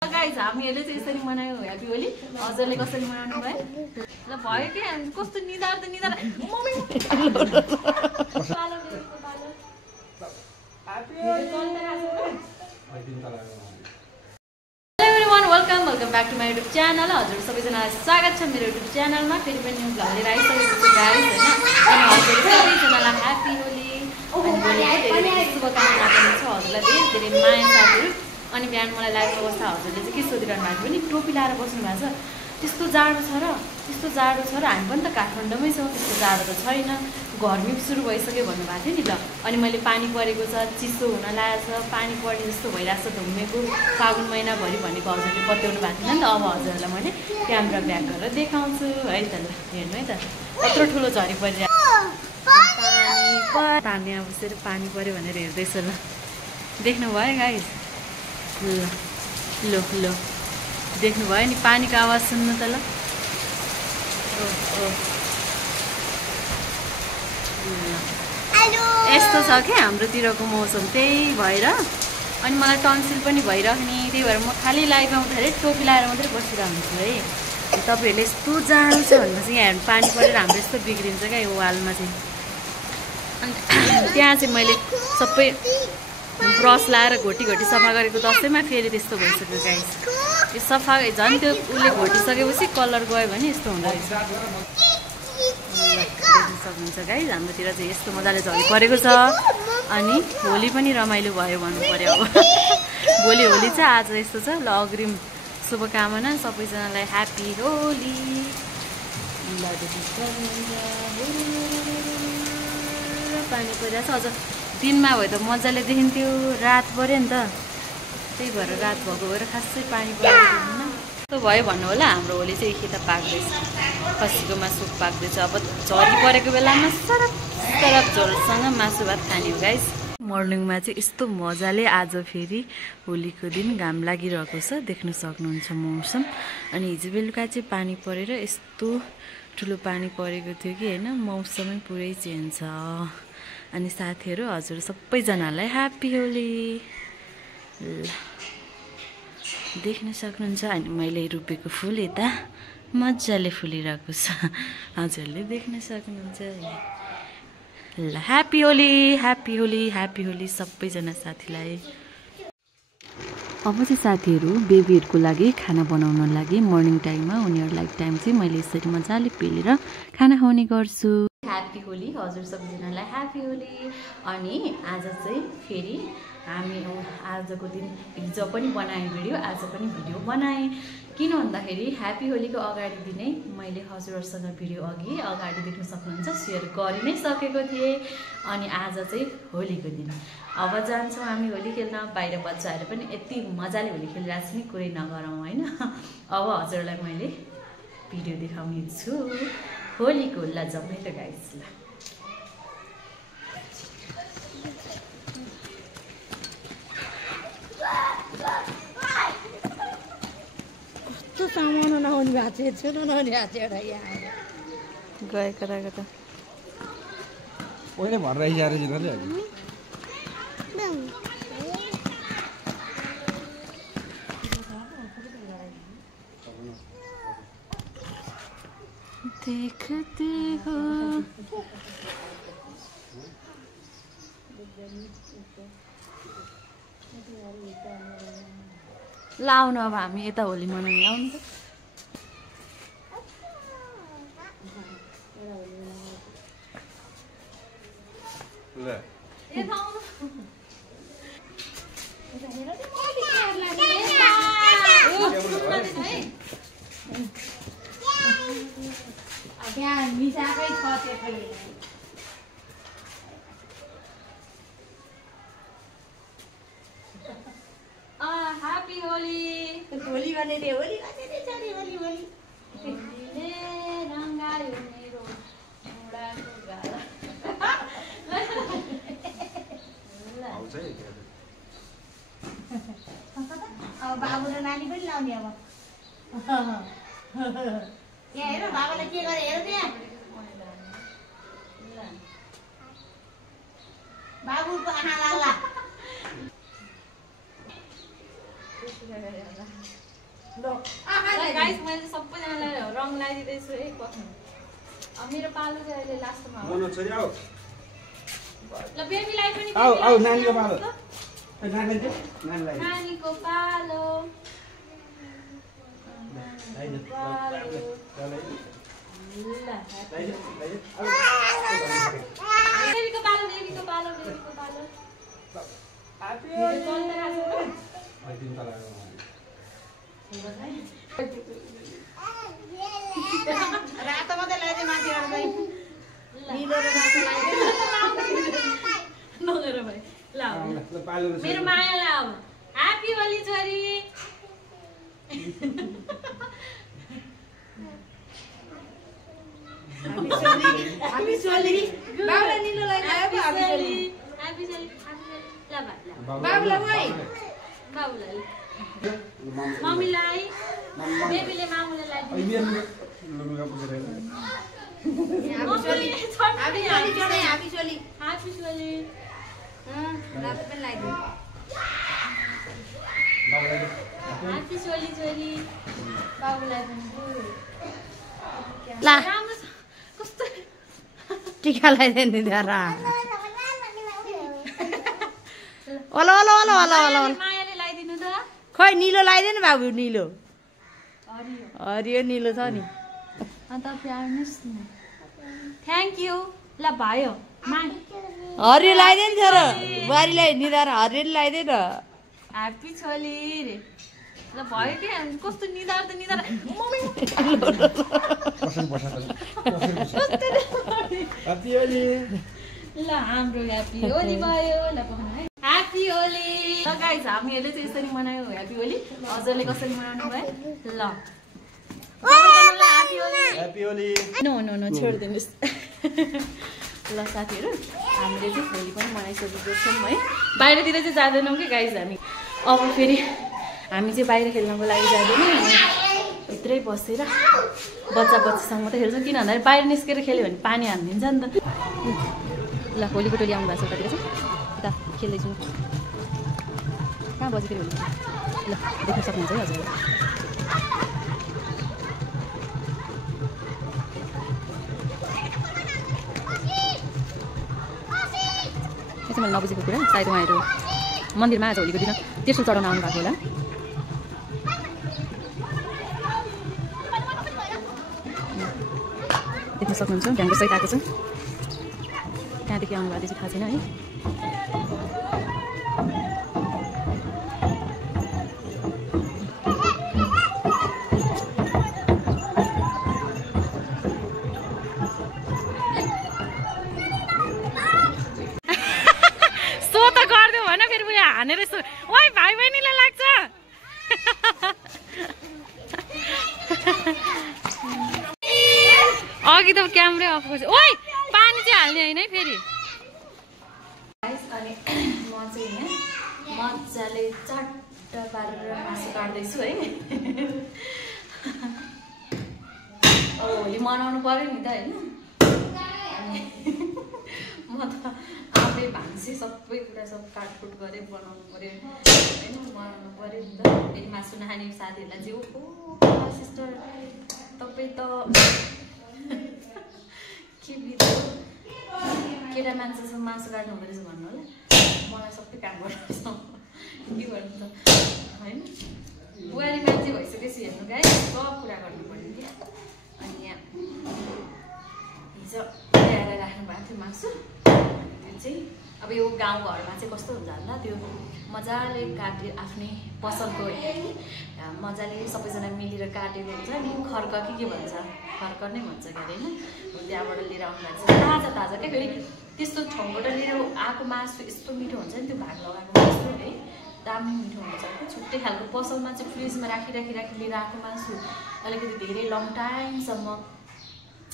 Guys हामीहरूले चाहिँ यसरी मनायौ ह्यापी होली। हजुरले कसरी मनाउनु भयो? ल भयो के कस्तो निदार त निदार mummy welcome back to my YouTube channel. हजुर सबैजनालाई स्वागत छ मेरो युट्युब च्यानलमा। फेरि पनि न्यू भ्लग लिएर आइसकेको छु गाइस हैन। अनि हजुर सबैजनालाई ह्यापी होली अनि भोलिको धेरै शुभकामना पनि छ। हजुरलाई धेरै धेरै माया साथहरू। अनि बिहान मलाई लागेको अवस्था हजुरले चाहिँ के सोधिरहनु भएको पनि टोपी लाएर बस्नु भएको छ। त्यस्तो जाडो छ र त्यस्तो जाडो छ र हामी पनि त काठमाडौँमै छौँ, त्यस्तो जाडो त छैन, गर्मी सुरु भइसक्यो भन्नुभएको थियो नि त। अनि मैले पानी परेको छ, चिसो हुन लागेको छ, पानी पर्ने जस्तो भइरहेको छ धुम्मेको फागुन महिनाभरि भनेको हजुरले पत्याउनु भएको थिएन नि त। अब हजुरहरूलाई मैले क्यामेरा ब्याक गरेर देखाउँछु है त। ल हेर्नु है त कत्रो ठुलो झरी परिरहेको पानी अब यसरी पानी पऱ्यो भनेर हेर्दैछ। ल देख्नुभयो गाइस? लो लो देख्नुभयो नि पानीको आवाज सुन्नु त। ल यस्तो छ क्या हाम्रोतिरको मौसम, त्यही भएर अनि मलाई टन्सिल पनि भइराख्ने, त्यही भएर म खालि लाइभ आउँदाखेरि टोपी लाएर मात्रै बसिरहेको हुन्छु है। तपाईँहरूले यस्तो जाडो छ भनेर चाहिँ यहाँ पानी परेर हाम्रो यस्तो बिग्रिन्छ क्या यो वालमा चाहिँ। अनि त्यहाँ चाहिँ मैले सबै ब्रस लाएर घोटी घोटी सफा गरेको दसैँमा फेरि त्यस्तो भइसक्यो गाइस। यो सफा झन् त्यो उसले घोटिसकेपछि कलर गयो भने यस्तो हुँदो रहेछ। देख्न सक्नुहुन्छ गाइस हाम्रोतिर चाहिँ यस्तो मजाले झरी परेको छ। अनि होली पनि रमाइलो भयो भन्नु पर्यो। अब भोलि होली छ, आज यस्तो छ। ल अग्रिम शुभकामना सबैजनालाई ह्यापी होली। पानी परिरहेको छ। अझ दिनमा भयो त मजाले देखिन्थ्यो, रात पऱ्यो नि त, त्यही भएर रात भएको भएर खासै पानी परेको देख्दैन। यस्तो भयो भन्नु होला। हाम्रो होली चाहिँ एक त पाक्दैछ, खसीको मासु पाक्दैछ। अब झरी परेको बेलामा सरप सरप झोलसँग मासु भात खाने हो गाइस। मर्निङमा चाहिँ यस्तो मजाले आज फेरि होलीको दिन घाम लागिरहेको छ, देख्न सक्नुहुन्छ मौसम। अनि हिजो बेलुका चाहिँ पानी परेर यस्तो ठुलो पानी परेको थियो कि होइन, मौसमै पुरै चेन्ज छ। अनि साथीहरू हजुर सबैजनालाई ह्यापी होली। देख्न सक्नुहुन्छ। अनि मैले रोपेको फुल यता मजाले फुलिरहेको छ, हजुरले देख्न सक्नुहुन्छ। ल happy Holi happy Holi happy Holi सबैजना साथीलाई। अब चाहिँ साथीहरू बेबीहरूको लागि खाना बनाउन लागि मर्निङ टाइममा उनीहरूलाई टाइम चाहिँ मैले यसरी मजाले पेलेर खाना खुवाउने गर्छु। ह्यापी होली हजुर सबैजनालाई ह्यापी होली। अनि आज चाहिँ फेरि हामी आजको दिन हिजो पनि बनाएँ भिडियो, आज पनि भिडियो बनाएँ। किन भन्दाखेरि ह्यापी होलीको अगाडि दिनै मैले हजुरहरूसँग भिडियो अगाडि देख्न सक्नुहुन्छ सेयर गरि नै सकेको थिएँ। अनि आज चाहिँ होलीको दिन अब जान्छौँ हामी होली खेल्न। बाहिर बच्चाहरू पनि यति मजाले होली खेलिरहेको छ नि कुरै नगरौँ होइन। अब हजुरलाई मैले भिडियो देखाउने छु होलीको। ल जाउँ है त गाइस। ल कस्तो सामान नहुने भएको छ, छुनु नहुने भएको छ एउटा यहाँ गए कता कता ओइले भर रही जा रही है ना। देखते हो लाउनु अब हामी यता होली मनाउनु आउनु त। त्यहाँ मिसाकै छ त्यसैले। ह्यापी होली होली भनेर होली भनेर चली होली होली होलीले रङ्गायो मेरो बुढाको गाला। अब बाबु र नानी पनि लाउने। अब यहाँ हेर बाबाले के गरे हेर त्यहाँ बाबुको आँखा लाग्ला। गाइस मैले सबैजनालाई रङ लगाइदिँदैछु है पक्नु अब मेरो पालो चाहिँ अहिले लास्टमा हो ल बेबीलाई पनि आउ नानीको पालो नानीको पालो बेबीको पालो बेबीको पालो बेबीको पालो रातो मात्रै लगाइदिए माथि निलो र रातो लगाइदिए नगेर भाइ ल मेरो मायालाई अब ह्यापी होली छोरी हामी सोली बाबुलाई निलो लगाइदियो हामी सोली ह्यापी होली ल भाइ बाबुलाई वै बाबुलाई मम्मीलाई बेबीले मामुले लगाइदियो हामी सोली ह्यापी होली रातो पनि लगाइदियो ह्यापी होली छोरी बाबुलाई पनि ला राम्रो छ कस्तो टिका लगाइदिनु दिदा ओला ओला ओला ओला ओला मायाले लगाइदिनु त खोइ निलो लगाइदिए नि बाबु निलो हरियो हरियो निलो छ नि अन्त प्यार्नुहोस् न थ्याङ्क यू ल भयो मा हरियो लगाइदिए नि छोरो बुहारीलाई निधार हरियो लगाइदिए न ह्याप्पी छोली रे ल भयो के कस्तो निधार त निधार ल हाम्रो ह्याप्पी होली भयो ल पकाउनु है ह्याप्पी होली ल गाइस हामीहरूले चाहिँ यसरी मनायौँ ह्याप्पी होली हजुरले कसरी मनाउनु भयो ल happy Holi no no no छोडिदिनुहोस् ल साथीहरू हामीले चाहिँ होली पनि मनाइसकेको छौँ है बाहिरतिर चाहिँ जाँदैनौँ कि गाइस हामी अब फेरि हामी चाहिँ बाहिर खेल्नको लागि जाँदैनौँ अनि भित्रै बसेर बच्चा बच्चीसँग मात्रै खेल्छौँ किन भन्दाखेरि बाहिर निस्केर खेल्यो भने पानी हानिदिन्छ नि त ल होलीको टोली आउनु भएको छ कतिको चाहिँ यता खेल्दैछौँ कहाँ बज्यो फेरि होली ल देख्न सक्नुहुन्छ है हजुर त्यसै मैले नबुझेको कुरा सायद उहाँहरू मन्दिरमा आज होलीको दिन तेर्सो चढाउन आउनु भएको होला देख्न सक्नुहुन्छ ढ्याङ्गो सहित आएको छ कहाँदेखि आउनु भएको चाहिँ थाहा छैन है हानेर यस्तो ओइ भाइ बहिनीलाई लाग्छ अघि त क्यामेरै अफ गर्छ ओइ पानी चाहिँ हाल्ने होइन है फेरि अनि म चाहिँ यहाँ मजाले चट्ट पारेर मासु काट्दैछु है होली मनाउनु पर्यो नि त होइन म त आफै भान्से सबै कुरा सब काटकुट गरेर बनाउनु पर्यो होइन बनाउनु पर्यो नि त फेरि मासु नखाने साथीहरूलाई चाहिँ ओ सिस्टर तपाईँ त के बित्यो केटा मान्छेसँग मासु काट्नु हुँदो रहेछ भन्नु होला मलाई सबै काम गर्नुपर्छ के गर्नु त होइन बुहारी मान्छे भइसकेपछि हेर्नु गाई सब कुरा गर्नुपर्ने क्या अनि यहाँ हिजो ल्याएर राख्नु भएको थियो मासु त्यो चाहिँ अब यो गाउँघरमा चाहिँ कस्तो हुन्छ होला त्यो मजाले काटे आफ्नै पसलको मजाले सबैजना मिलेर काटेको हुन्छ नि खर्क के भन्छ खर्क नै भन्छ क्या होइन त्यहाँबाट लिएर आउनु भएको छ ताजा ताजा क्या फेरि त्यस्तो ठाउँबाट लिएर आएको मासु यस्तो मिठो हुन्छ नि त्यो भाग लगाएको मासु है दामी मिठो हुन्छ छुट्टै खालको पसलमा चाहिँ फ्रिजमा राखी लिएर आएको मासु अलिकति धेरै लङ टाइमसम्म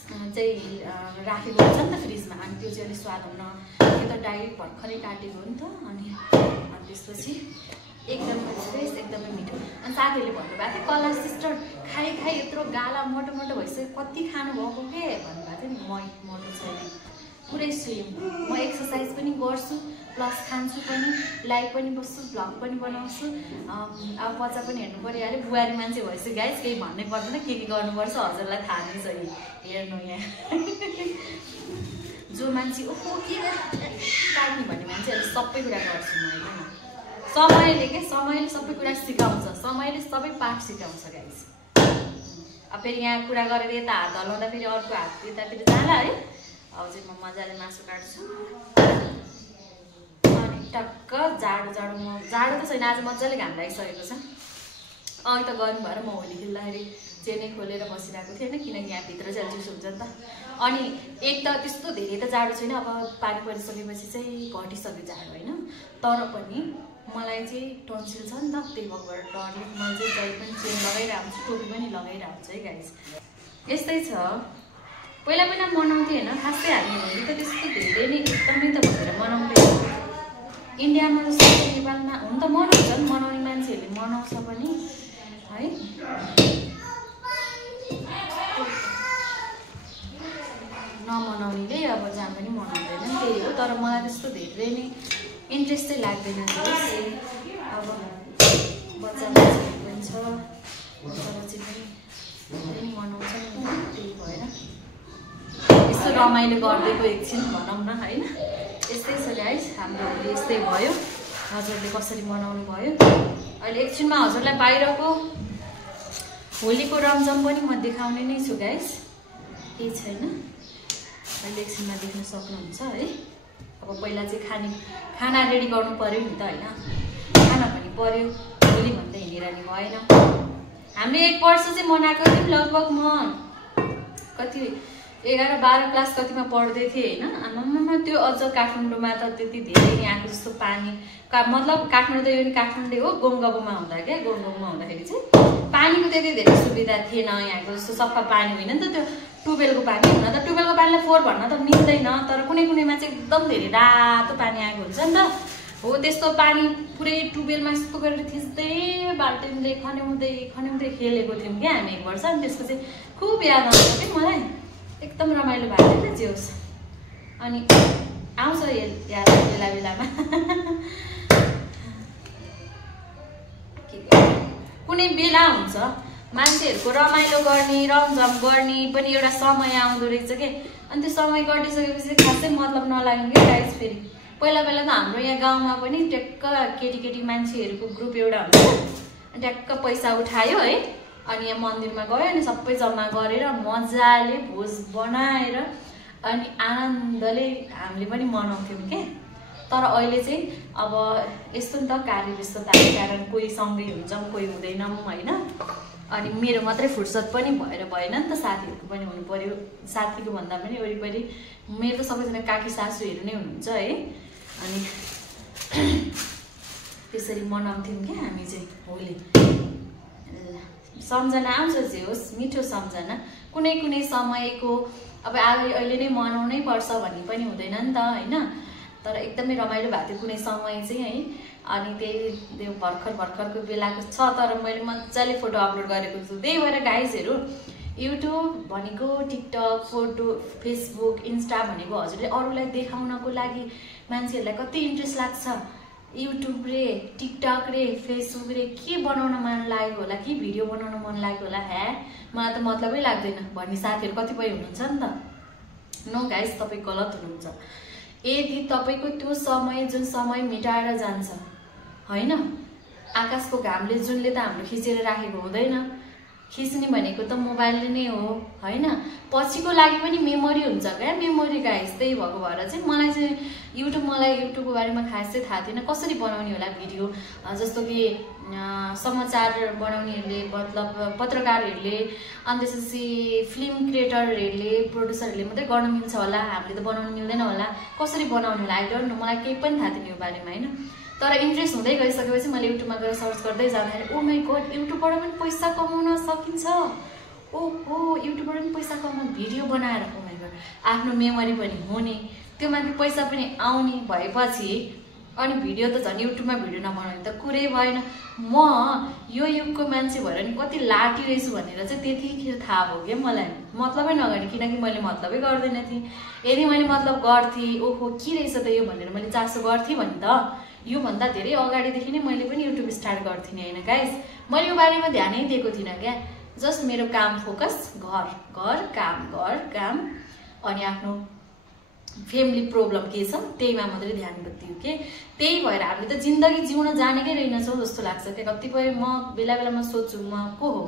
चाहिँ राखेको हुन्छ नि त फ्रिजमा अनि त्यो चाहिँ अलिक स्वाद हुन त्यो त डाइरेक्ट भर्खरै काटेको हो नि त अनि त्यसपछि एकदमै फ्रेस एकदमै मिठो अनि साथीहरूले भन्नुभएको थियो कलर सिस्टर खाइ यत्रो गाला मोटो मोटो भइसक्यो कति खानुभएको के भन्नुभएको थियो नि मोटो छैन पुरै स्लिम। म एक्सर्साइज पनि गर्छु प्लस खान्छु पनि, लाइभ पनि बस्छु, भ्लग पनि बनाउँछु। अब बच्चा पनि हेर्नु परिहाल्यो, बुहारी मान्छे भएपछि गाइस केही भन्नै पर्दैन, के गर्नुपर्छ हजुरलाई थाहा नै छ। हेर्नु यहाँ जो मान्छे ओहो के काट्ने भन्ने मान्छेहरू सबै कुरा गर्छु म होइन। समयले समयले सबै कुरा सिकाउँछ, समयले सबै पाठ सिकाउँछ गाइस। अब फेरि यहाँ कुरा गरेर यता हात हल्लाउँदा फेरि अर्को हात यतातिर जाला है। अब चाहिँ म मजाले मासु काट्छु अनि टक्क जाडो म जाडो त छैन, आज मजाले घाम लागिसकेको छ। अघि त गर्नु भएर म होली खेल्दाखेरि चेनै खोलेर बसिरहेको थिएँ होइन, किनकि यहाँभित्र चाहिँ चिसो हुन्छ नि त। अनि एक त त्यस्तो धेरै त जाडो छैन, अब पानी परिसकेपछि चाहिँ घटिसक्यो जाडो होइन। तर पनि मलाई चाहिँ टन्सिल छ नि त, त्यही भएर डरले मैले चाहिँ जहिले पनि चेन लगाइरहेको हुन्छु, टोपी पनि लगाइरहेको हुन्छु है गाइस। यस्तै छ। पहिला मनाउँथेँ होइन, खासै हामी होली त त्यस्तो धेरै नै एकदमै त भनेर मनाउँथेँ। इन्डियामा जस्तो नेपालमा हुन त मनाउँछ नि, मनाउने मान्छेहरूले मनाउँछ पनि है। नमनाउनेले अब जहाँ पनि मनाउँदैन त्यही हो। तर मलाई त्यस्तो धेरै नै इन्ट्रेस्ट चाहिँ लाग्दैन। अब बच्चा मान्छेहरू पनि छ, बच्चा बच्ची पनि धेरै मनाउँछ नि, त्यही भएर यस्तो रमाइलो गरिदिएको एकछिन भनौँ न होइन। यस्तै छ गाइस, हाम्रो होली यस्तै भयो। हजुरले कसरी मनाउनु भयो अहिले एकछिनमा हजुरलाई बाहिरको होलीको रमझम पनि म देखाउने नै छु गाइस, केही छैन। अहिले एकछिनमा देख्न सक्नुहुन्छ है। अब पहिला चाहिँ खाना रेडी गर्नु पर्यो नि त होइन, खाना पनि पर्यो, होली भन्दा हिँडिरहने भएन। हामीले 1 वर्ष चाहिँ मनाएको थियौँ लगभग। म कति 11-12 क्लास कतिमा पढ्दै थिएँ होइन। आमामा त्यो अझ काठमाडौँमा त त्यति धेरै यहाँको जस्तो पानी मतलब काठमाडौँ त यो नि काठमाडौँ हो, गोङगबुमा हुँदा क्या, गोङगबुमा हुँदाखेरि चाहिँ पानीको त्यति धेरै सुविधा थिएन। यहाँको जस्तो सफा पानी होइन नि त, त्यो ट्युबवेलको पानी हुन त ट्युबवेलको पानीलाई फोहोर भन्न त मिल्दैन, तर कुनैमा चाहिँ एकदम धेरै रातो पानी आएको हुन्छ नि त हो। त्यस्तो पानी पुरै ट्युबवेलमा यस्तो गरेर थिच्दै बाल्टिनले खन्याउँदै खेलेको थियौँ क्या हामी 1 वर्ष। अनि त्यसको चाहिँ खुब याद आउँछ क्या मलाई, एकदम रमाइलो भएको थियो जे होस्। अनि आउँछ याद बेलामा कुनै बेला हुन्छ मान्छेहरूको रमाइलो गर्ने रमझम गर्ने पनि एउटा समय आउँदो रहेछ के। अनि त्यो समय कटिसकेपछि खासै मतलब नलाग्ने क्या गाइस। फेरि पहिला त हाम्रो यहाँ गाउँमा पनि ट्याक्क केटी मान्छेहरूको ग्रुप एउटा हुन्छ, ट्याक्क पैसा उठायो है, अनि यहाँ मन्दिरमा गयो, अनि सबै जम्मा गरेर मजाले भोज बनाएर अनि आनन्दले हामीले पनि मनाउँथ्यौँ के। तर अहिले चाहिँ अब यस्तो नि त कार्य व्यस्तताको कारण कोही सँगै हुन्छौँ, कोही हुँदैनौँ होइन। अनि मेरो मात्रै फुर्सद पनि भएन नि त, साथीहरूको पनि हुनु पर्यो। साथीको भन्दा पनि वरिपरि मेरो त सबैजना काकी सासूहरू नै हुनुहुन्छ है। अनि त्यसरी मनाउँथ्यौँ क्या हामी चाहिँ होली। सम्झना आउँछ जे होस्, मिठो सम्झना। कुनै समयको अब अहिले नै मनाउनै पर्छ भन्ने पनि हुँदैन नि त होइन। तर एकदमै रमाइलो भएको थियो कुनै समय चाहिँ है। अनि त्यही भर्खरको बेलाको छ, तर मैले मजाले फोटो अपलोड गरेको छु। त्यही भएर गाइजहरू युट्युब भनेको, टिकटक, फोटो, फेसबुक, इन्स्टा भनेको हजुरले अरूलाई देखाउनको लागि मान्छेहरूलाई कति इन्ट्रेस्ट लाग्छ। युट्युब रे, टिकटक रे, फेसबुक रे के बनाउन मन लाग्यो होला, के भिडियो बनाउन मन लाग्यो होला, मलाई त मतलबै लाग्दैन भन्ने साथीहरू कतिपय हुनुहुन्छ नि त। नो गाइस, तपाईँ गलत हुनुहुन्छ। यदि तपाईँको त्यो समय जुन समय मेटाएर जान्छ होइन, आकाशको घामले जुनले त हाम्रो खिचेर राखेको हुँदैन, खिच्ने भनेको त मोबाइलले नै हो होइन। पछिको लागि पनि मेमोरी हुन्छ क्या, मेमोरी गाइस। त्यही भएको भएर चाहिँ मलाई युट्युबको बारेमा खास चाहिँ थाहा थिएन कसरी बनाउने होला भिडियो। जस्तो कि समाचार बनाउनेहरूले मतलब पत्रकारहरूले, अनि त्यसपछि फिल्म क्रिएटरहरूले, प्रोड्युसरहरूले मात्रै गर्न मिल्छ होला, हामीले त बनाउनु मिल्दैन होला। कसरी बनाउने होला आई डोन्ट नो, मलाई केही पनि थाहा थिएन यो बारेमा होइन। तर इन्ट्रेस्ट हुँदै गइसकेपछि मैले युट्युबमा गएर सर्च गर्दै जाँदाखेरि ओ माई गड, युट्युबबाट पनि पैसा कमाउन सकिन्छ, ओहो युट्युबबाट पनि पैसा कमाउनु भिडियो बनाएर। ओ माई गड, आफ्नो मेमोरी पनि हुने, त्यो माथि पैसा पनि आउने भएपछि अनि भिडियो त झन् युट्युबमा भिडियो नबनाउने त कुरै भएन। म यो युगको मान्छे भएर नि कति लाटी रहेछु भनेर चाहिँ त्यतिखेर थाहा भयो क्या मलाई, मतलबै नगर्ने, किनकि मैले मतलबै गर्दैन थिएँ। यदि मैले मतलब गर्थेँ ओहो के रहेछ त यो भनेर मैले चासो गर्थेँ भने त योभन्दा धेरै अगाडिदेखि नै मैले पनि युट्युब स्टार्ट गर्थेँ नि होइन गाइस। मैले यो बारेमा ध्यानै दिएको थिइनँ क्या, जस्ट मेरो काम फोकस घर घर काम अनि आफ्नो फ्यामिली प्रब्लम के छ त्यहीमा मात्रै ध्यान दियो के। त्यही भएर हामीले त जिन्दगी जिउन जानेकै रहेनछौँ जस्तो लाग्छ क्या। कतिपय म बेला बेलामा सोध्छु म को हो,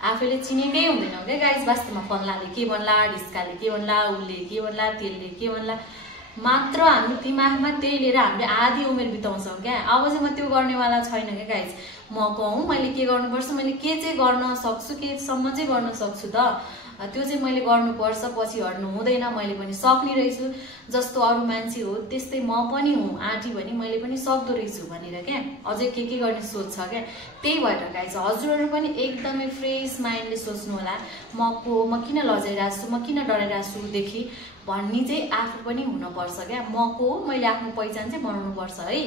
आफैले चिनेकै हुँदैन क्या गाइस। वास्तवमा फल्लाले के भन्ला, ढिस्काले के भन्ला, उसले के भन्ला, त्यसले के भन्ला, मात्र हाम्रो दिमागमा त्यही लिएर हामीले आधी उमेर बिताउँछौँ क्या। अब चाहिँ म त्यो गर्नेवाला छैन क्या गाइस। म कहूँ मैले के गर्नुपर्छ, मैले के चाहिँ गर्न सक्छु, केसम्म चाहिँ गर्न सक्छु त त्यो चाहिँ मैले गर्नुपर्छ, पछि हट्नु हुँदैन। मैले पनि सक्ने रहेछु, जस्तो अरू मान्छे हो त्यस्तै म पनि हुँ, आँटी भने मैले पनि सक्दो रहेछु भनेर क्या। अझै के गर्ने सोच छ क्या। त्यही भएर गाइस हजुरहरू पनि एकदमै फ्रेस माइन्डले सोच्नु होला, म किन लजाइरहेको छु, म किन डराइरहेको छु देखि भन्ने चाहिँ आफू पनि हुनुपर्छ क्या। म को हो, मैले आफ्नो पहिचान चाहिँ बनाउनुपर्छ है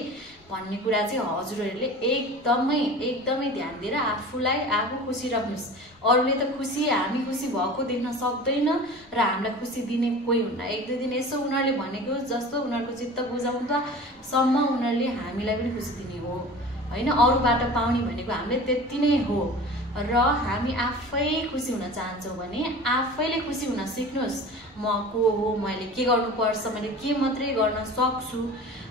भन्ने कुरा चाहिँ हजुरहरूले एकदमै ध्यान दिएर आफूलाई आफू खुसी राख्नुहोस्। अरूले त खुसी, हामी खुसी भएको देख्न सक्दैन र हामीलाई खुसी दिने कोही हुन्न। एक दुई दिन यसो उनीहरूले भनेको जस्तो उनीहरूको चित्त बुझाउँदासम्म उनीहरूले हामीलाई पनि खुसी दिने हो होइन। अरूबाट पाउने भनेको हामीले त्यति नै हो र हामी आफै खुसी हुन चाहन्छौँ भने आफैले खुसी हुन सिक्नुहोस्। म को हो, मैले के गर्नुपर्छ, मैले के मात्रै गर्न सक्छु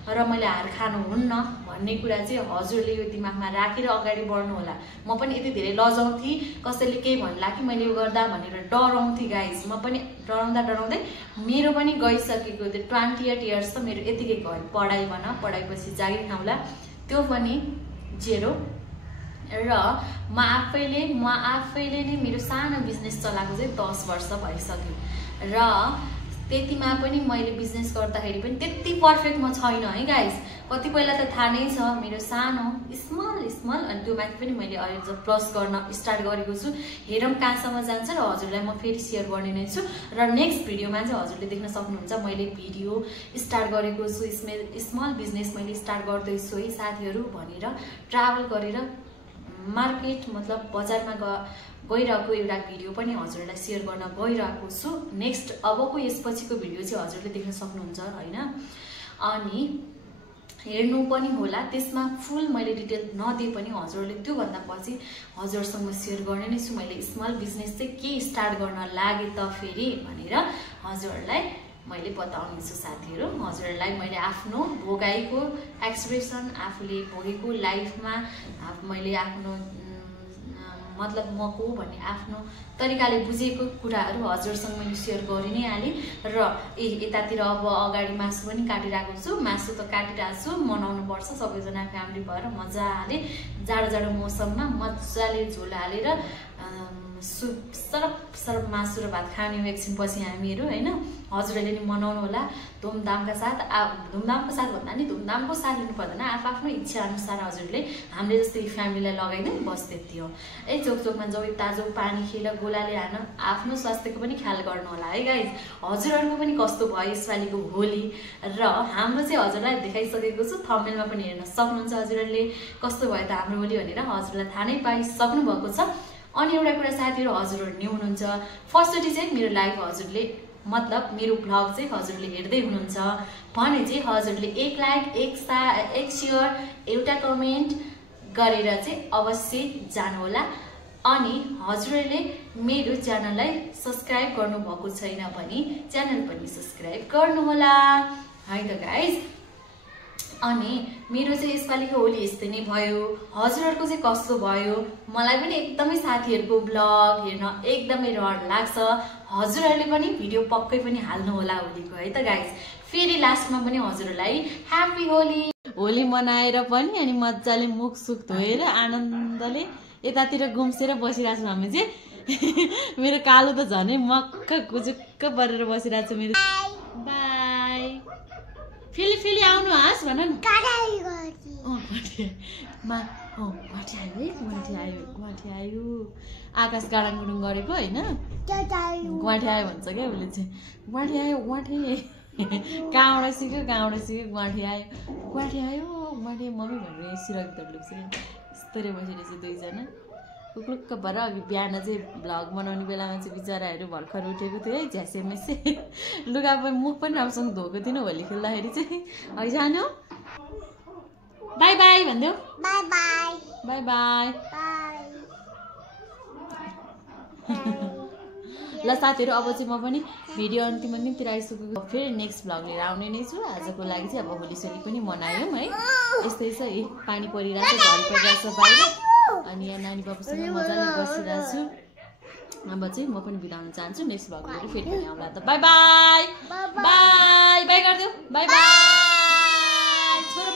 र मैले हार खानुहुन्न भन्ने कुरा चाहिँ हजुरले यो दिमागमा राखेर अगाडि बढ्नु होला। म पनि यति धेरै लजाउँथेँ, कसैले केही भन्ला कि मैले यो गर्दा भनेर डराउँथेँ गाइस। म पनि डराउँदै मेरो पनि गइसकेको त्यो 28 इयर्स त मेरो यतिकै गयो। पढाइपछि जागिर खाउँला त्यो पनि जेरो। र म आफैले नै मेरो सानो बिजनेस चलाएको चाहिँ 10 वर्ष भइसक्यो र त्यतिमा पनि मैले बिजनेस गर्दाखेरि पनि त्यति पर्फेक्ट म छैन है गाइस। कतिपयलाई त थाहा नै छ मेरो सानो स्मल अनि त्यो माथि पनि मैले अहिले प्लस गर्न स्टार्ट गरेको छु। हेरौँ कहाँसम्म जान्छ र हजुरलाई म फेरि सेयर गर्ने नै छु र नेक्स्ट भिडियोमा चाहिँ हजुरले देख्न सक्नुहुन्छ मैले भिडियो स्टार्ट गरेको छु, स्मल बिजनेस मैले स्टार्ट गर्दैछु है साथीहरू भनेर ट्राभल गरेर मार्केट मतलब बजारमा गइरहेको एउटा भिडियो पनि हजुरलाई सेयर गर्न गइरहेको छु। नेक्स्ट अबको यसपछिको भिडियो चाहिँ हजुरले देख्न सक्नुहुन्छ होइन। अनि हेर्नु पनि होला, त्यसमा फुल मैले डिटेल नदिए पनि हजुरले त्योभन्दा पछि हजुरसँग सेयर गर्ने नै छु। मैले स्मल बिजनेस चाहिँ के स्टार्ट गर्न लागे त फेरि भनेर हजुरलाई मैले बताउने छु साथीहरू। हजुरलाई मैले आफ्नो भोगाइको एक्सप्रेसन, आफूले भोगेको लाइफमा मैले आफ्नो मतलब म को भन्ने आफ्नो तरिकाले बुझेको कुराहरू हजुरसँग मैले सेयर गरि नै हालेँ र यतातिर अब अगाडि मासु पनि काटिरहेको छु। मासु त काटिरहेको छु, मनाउनु पर्छ सबैजना फ्यामिली भएर मजाले जाडो मौसममा मजाले झोल हालेर सरप मासु र भात खाने एकछिन पछि हामीहरू होइन। हजुरहरूले नि मनाउनु होला धुमधामका साथ। धुमधामको साथ भन्दा नि धुमधामको साथ लिनु पर्दैन, आफ्नो इच्छा अनुसार हजुरले हामीले जस्तै फ्यामिलीलाई लगाइदिनु बस त्यति हो। चोकमा जाऊ, ताजो पानी खेल, गोलाले हान, आफ्नो स्वास्थ्यको पनि ख्याल गर्नु होला है गाइस। हजुरहरूको पनि कस्तो भयो यसपालिको होली र हाम्रो चाहिँ हजुरलाई देखाइसकेको छु, थम्बनेलमा पनि हेर्न सक्नुहुन्छ हजुरहरूले कस्तो भयो त हाम्रो होली भनेर। हजुरलाई थाहा नै पाइसक्नु भएको छ। अनि एउटा कुरा साथीहरू, हजुरहरू न्यू हुनुहुन्छ फर्स्टचोटि चाहिँ मेरो लाइभ हजुरले मतलब मेरो भ्लग चाहिँ हजुरले हेर्दै हुनुहुन्छ भने चाहिँ हजुरले 1 लाइक 1 सेयर एउटा कमेन्ट गरेर चाहिँ अवश्य जानुहोला। अनि हजुरहरूले मेरो च्यानललाई सब्स्क्राइब गर्नुभएको छैन भने च्यानल पनि सब्स्क्राइब गर्नुहोला है त गाइस। अनि मेरो चाहिँ यसपालिको होली यस्तै नै भयो। हजुरहरूको चाहिँ कस्तो भयो मलाई पनि एकदमै साथीहरूको ब्लग हेर्न एकदमै रहर लाग्छ। हजुरहरूले पनि भिडियो पक्कै पनि हाल्नु होला होलीको है त गाइस। फेरि लास्टमा पनि हजुरहरूलाई ह्यापी होली। होली मनाएर पनि अनि मजाले मुख सुख धोएर आनन्दले यतातिर गुम्सेर बसिरहेको छौँ हामी चाहिँ। मेरो कालो त झनै मक्क गुजुक्क परेर बसिरहेको छु मेरो। बाई फेरि आउनु हाँस भन न। गुवाटी आयो आकाश गाडाङ गुडुङ गरेको होइन। गुवाटी आयो भन्छ क्या उसले चाहिँ। गुवाटी आयो कहाँबाट सिक्यो गुवाठी आयो मम्मी भनेर सिरक त लुक्छ यस्तरी बसिरहेछ दुईजना कुक्लुक्क भएर अघि बिहान चाहिँ भ्लग बनाउने बेलामा चाहिँ बिचराहरू भर्खर उठेको थियो है झ्यासेमेसे लुगा मुख पनि राम्रोसँग धोएको थिएन होली खेल्दाखेरि चाहिँ अघि जानु बाई बाई भनिदेऊ बाई बाई ल साथीहरू अब चाहिँ म पनि भिडियो अन्तिमतिर आइसकेको फेरि नेक्स्ट भ्लग लिएर आउने नै छु आजको लागि चाहिँ अब होली पनि मनायौँ है यस्तै छ पानी परिरहेको छ घर परिरहेको छ बाहिर अनि यहाँ नानी बाबुसँग मजाले बसिरहेको छु अब चाहिँ म पनि बिदा हुन चाहन्छु नेक्स्ट भ्लग लिएर फेरि पनि आउँला त बाई बाई बाई बाई गरिदेऊ बाई बाई